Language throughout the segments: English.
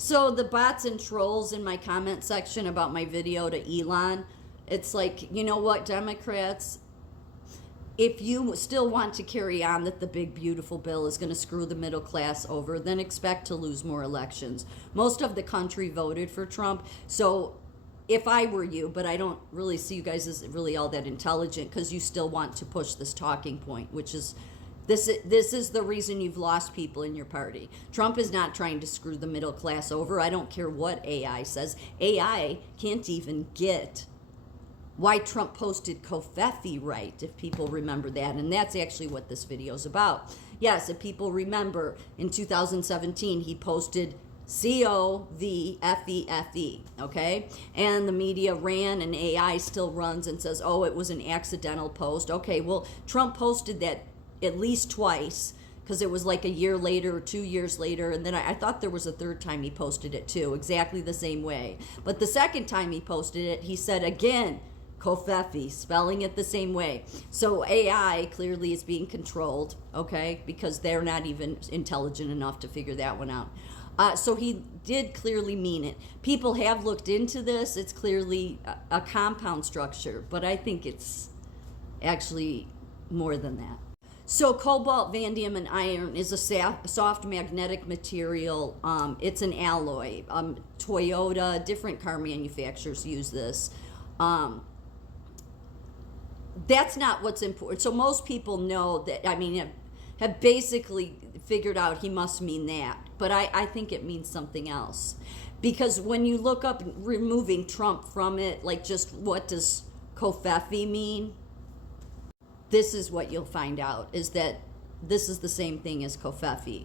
So the bots and trolls in my comment section about my video to Elon, it's like, you know what, Democrats, if you still want to carry on that the big beautiful bill is going to screw the middle class over, then expect to lose more elections. Most of the country voted for Trump. So if I were you, but I don't really see you guys as really all that intelligent, because you still want to push this talking point, which is this is the reason you've lost people in your party. Trump is not trying to screw the middle class over. I don't care what AI says. AI can't even get why Trump posted COVFEFE right, if people remember that. And that's actually what this video is about. Yes, if people remember, in 2017, he posted COVFEFE, okay? And the media ran, and AI still runs and says, oh, it was an accidental post. Okay, well, Trump posted that at least twice, because it was like a year later or 2 years later, and then I thought there was a third time he posted it too, exactly the same way. But the second time he posted it, he said again, COVFEFE, spelling it the same way. So AI clearly is being controlled, okay, because they're not even intelligent enough to figure that one out. So he did clearly mean it. People have looked into this. It's clearly a compound structure, but I think it's actually more than that. So cobalt, vanadium, and iron is a soft magnetic material. It's an alloy. Toyota, different car manufacturers use this. That's not what's important. So most people know that, I mean, have basically figured out he must mean that. But I think it means something else. Because when you look up removing Trump from it, like just what does COVFEFE mean? This is what you'll find out, is that this is the same thing as COVFEFE.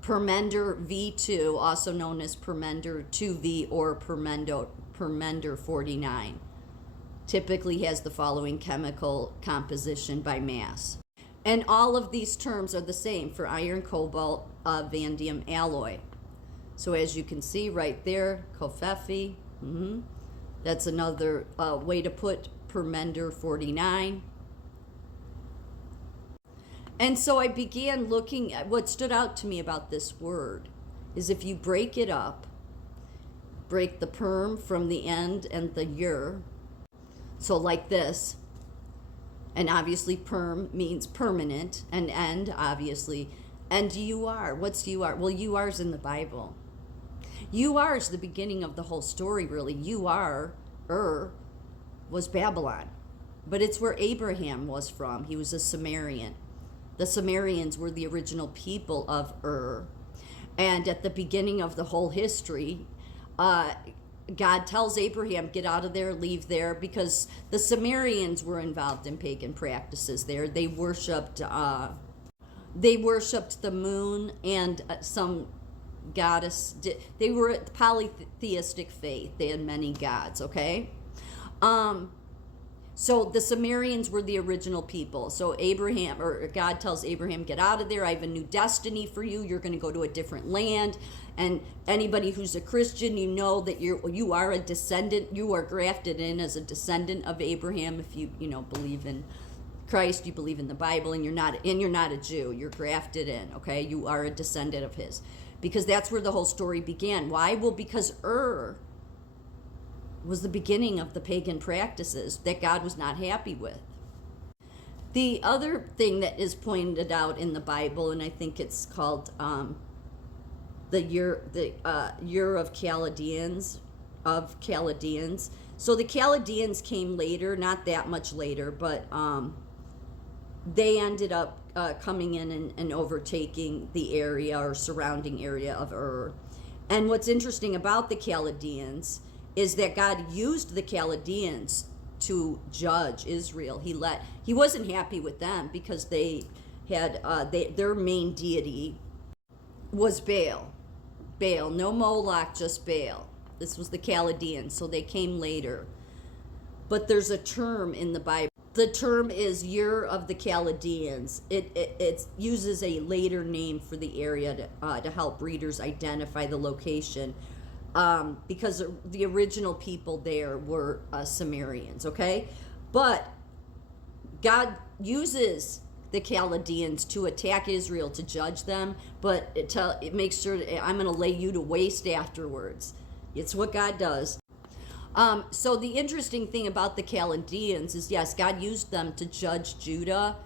Permender V2, also known as Permender 2V or Permender 49, typically has the following chemical composition by mass. And all of these terms are the same for iron, cobalt, vanadium alloy. So as you can see right there, COVFEFE, that's another way to put Permender 49. And so I began looking at what stood out to me about this word is if you break it up, break the perm from the end and the ur, so like this, and obviously perm means permanent, and end, obviously, and UR, what's UR? Well, UR is in the Bible. UR is the beginning of the whole story, really. Was Babylon, but it's where Abraham was from. He was a Sumerian. The Sumerians were the original people of and at the beginning of the whole history, God tells Abraham, get out of there, leave there, because the Sumerians were involved in pagan practices there. They worshipped the moon and some goddess. They were a polytheistic faith. They had many gods, okay? So the Sumerians were the original people. So Abraham, or God tells Abraham, get out of there. I have a new destiny for you. You're going to go to a different land. And anybody who's a Christian, you know that you are a descendant. You are grafted in as a descendant of Abraham. If you believe in Christ, you believe in the Bible, and you're not a Jew. You're grafted in. Okay, you are a descendant of his, because that's where the whole story began. Why? Well, because was the beginning of the pagan practices that God was not happy with. The other thing that is pointed out in the Bible, and I think it's called the year of Chaldeans. So the Chaldeans came later, not that much later, but they ended up coming in and overtaking the area or surrounding area of Ur. And what's interesting about the Chaldeans is that God used the Chaldeans to judge Israel. He wasn't happy with them because they had their main deity was Baal. Baal, no Moloch, just Baal. This was the Chaldeans, so they came later. But there's a term in the Bible. The term is Ur of the Chaldeans. It uses a later name for the area to help readers identify the location. Because the original people there were Sumerians, okay? But God uses the Chaldeans to attack Israel to judge them, but it makes sure that I'm going to lay you to waste afterwards. It's what God does. So the interesting thing about the Chaldeans is, yes, God used them to judge Judah,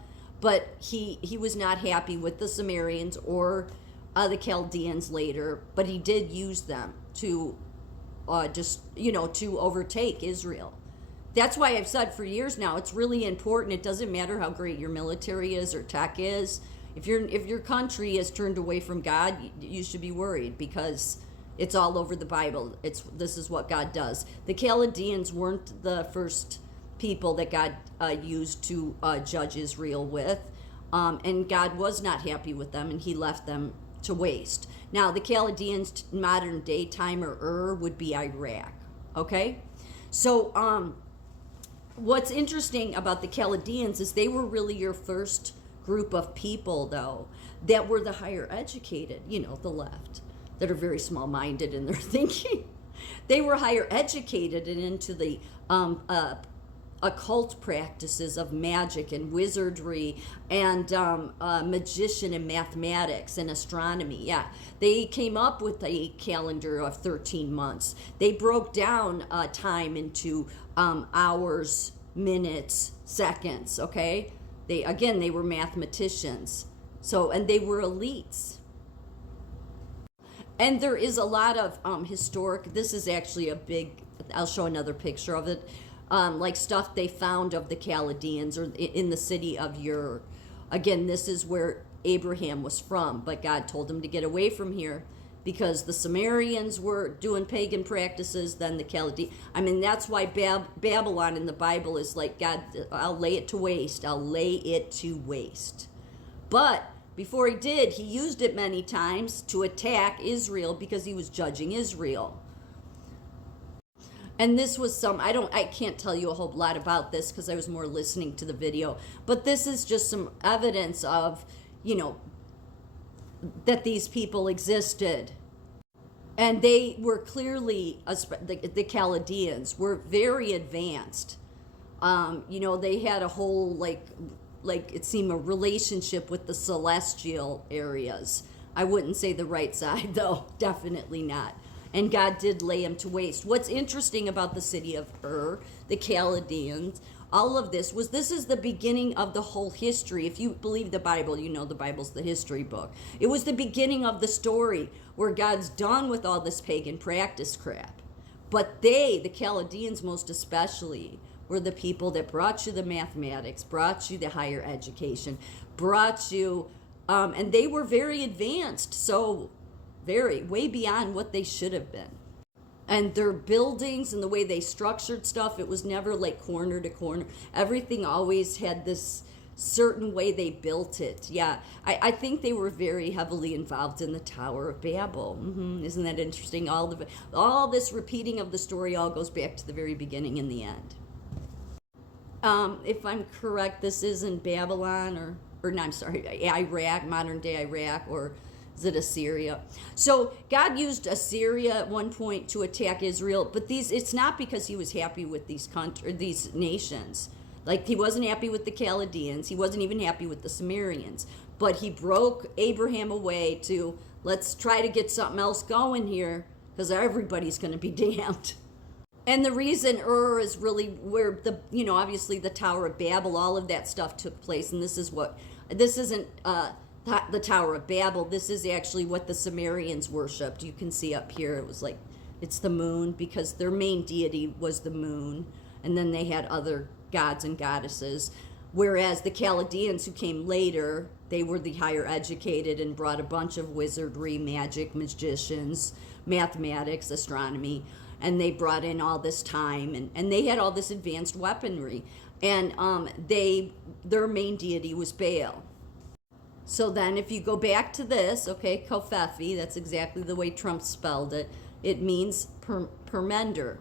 but he was not happy with the Sumerians or the Chaldeans later, but he did use them to to overtake Israel. That's why I've said for years now, it's really important. It doesn't matter how great your military is or tech is. If your country is turned away from God, you should be worried, because it's all over the Bible. This is what God does. The Chaldeans weren't the first people that God used to judge Israel with, and God was not happy with them, and he left them to waste. Now, the Chaldeans, modern day time, or would be Iraq. Okay? So, what's interesting about the Chaldeans is they were really your first group of people, though, that were the higher educated, the left, that are very small-minded in their thinking. They were higher educated and into the occult practices of magic and wizardry and magician and mathematics and astronomy. Yeah, they came up with a calendar of 13 months. They broke down time into hours, minutes, seconds. Okay, they were mathematicians. So, and they were elites. And there is a lot of historic. This is actually a big. I'll show another picture of it. Like stuff they found of the Chaldeans or in the city of Ur. Again, this is where Abraham was from, but God told him to get away from here because the Sumerians were doing pagan practices, then the Chaldeans. I mean, that's why Babylon in the Bible is like, God, I'll lay it to waste. I'll lay it to waste. But before he did, he used it many times to attack Israel because he was judging Israel. And this was I can't tell you a whole lot about this because I was more listening to the video, but this is just some evidence of, that these people existed. And they were clearly, the Chaldeans were very advanced. They had a whole, like it seemed, a relationship with the celestial areas. I wouldn't say the right side, though, definitely not. And God did lay him to waste. What's interesting about the city of Ur, the Chaldeans, all of this is the beginning of the whole history. If you believe the Bible, the Bible's the history book. It was the beginning of the story where God's done with all this pagan practice crap. But the Chaldeans most especially, were the people that brought you the mathematics, brought you the higher education, brought you, and they were very advanced. So way beyond what they should have been. And their buildings and the way they structured stuff, it was never like corner to corner. Everything always had this certain way they built it. Yeah, I think they were very heavily involved in the Tower of Babel. Isn't that interesting? All this repeating of the story all goes back to the very beginning in the end. If I'm correct, this isn't Babylon Iraq, modern day Iraq, or is it Assyria? So God used Assyria at one point to attack Israel, but it's not because he was happy with these nations. Like, he wasn't happy with the Chaldeans. He wasn't even happy with the Sumerians. But he broke Abraham away to, let's try to get something else going here, because everybody's going to be damned. And the reason Ur is really where obviously the Tower of Babel, all of that stuff took place. And this isn't the Tower of Babel. This is actually what the Sumerians worshipped. You can see up here, it was like, it's the moon, because their main deity was the moon. And then they had other gods and goddesses. Whereas the Chaldeans, who came later, they were the higher educated and brought a bunch of wizardry, magic, magicians, mathematics, astronomy. And they brought in all this time, and they had all this advanced weaponry. And their main deity was Baal. So then if you go back to this, okay, COVFEFE, that's exactly the way Trump spelled it. It means permender.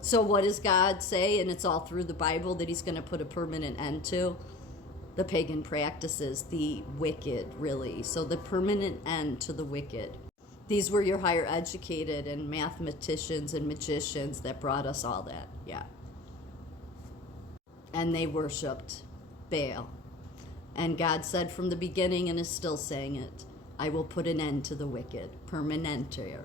So what does God say? And it's all through the Bible that he's going to put a permanent end to the pagan practices, the wicked, really. So the permanent end to the wicked. These were your higher educated and mathematicians and magicians that brought us all that. Yeah. And they worshipped Baal. And God said from the beginning and is still saying it, I will put an end to the wicked, permanente.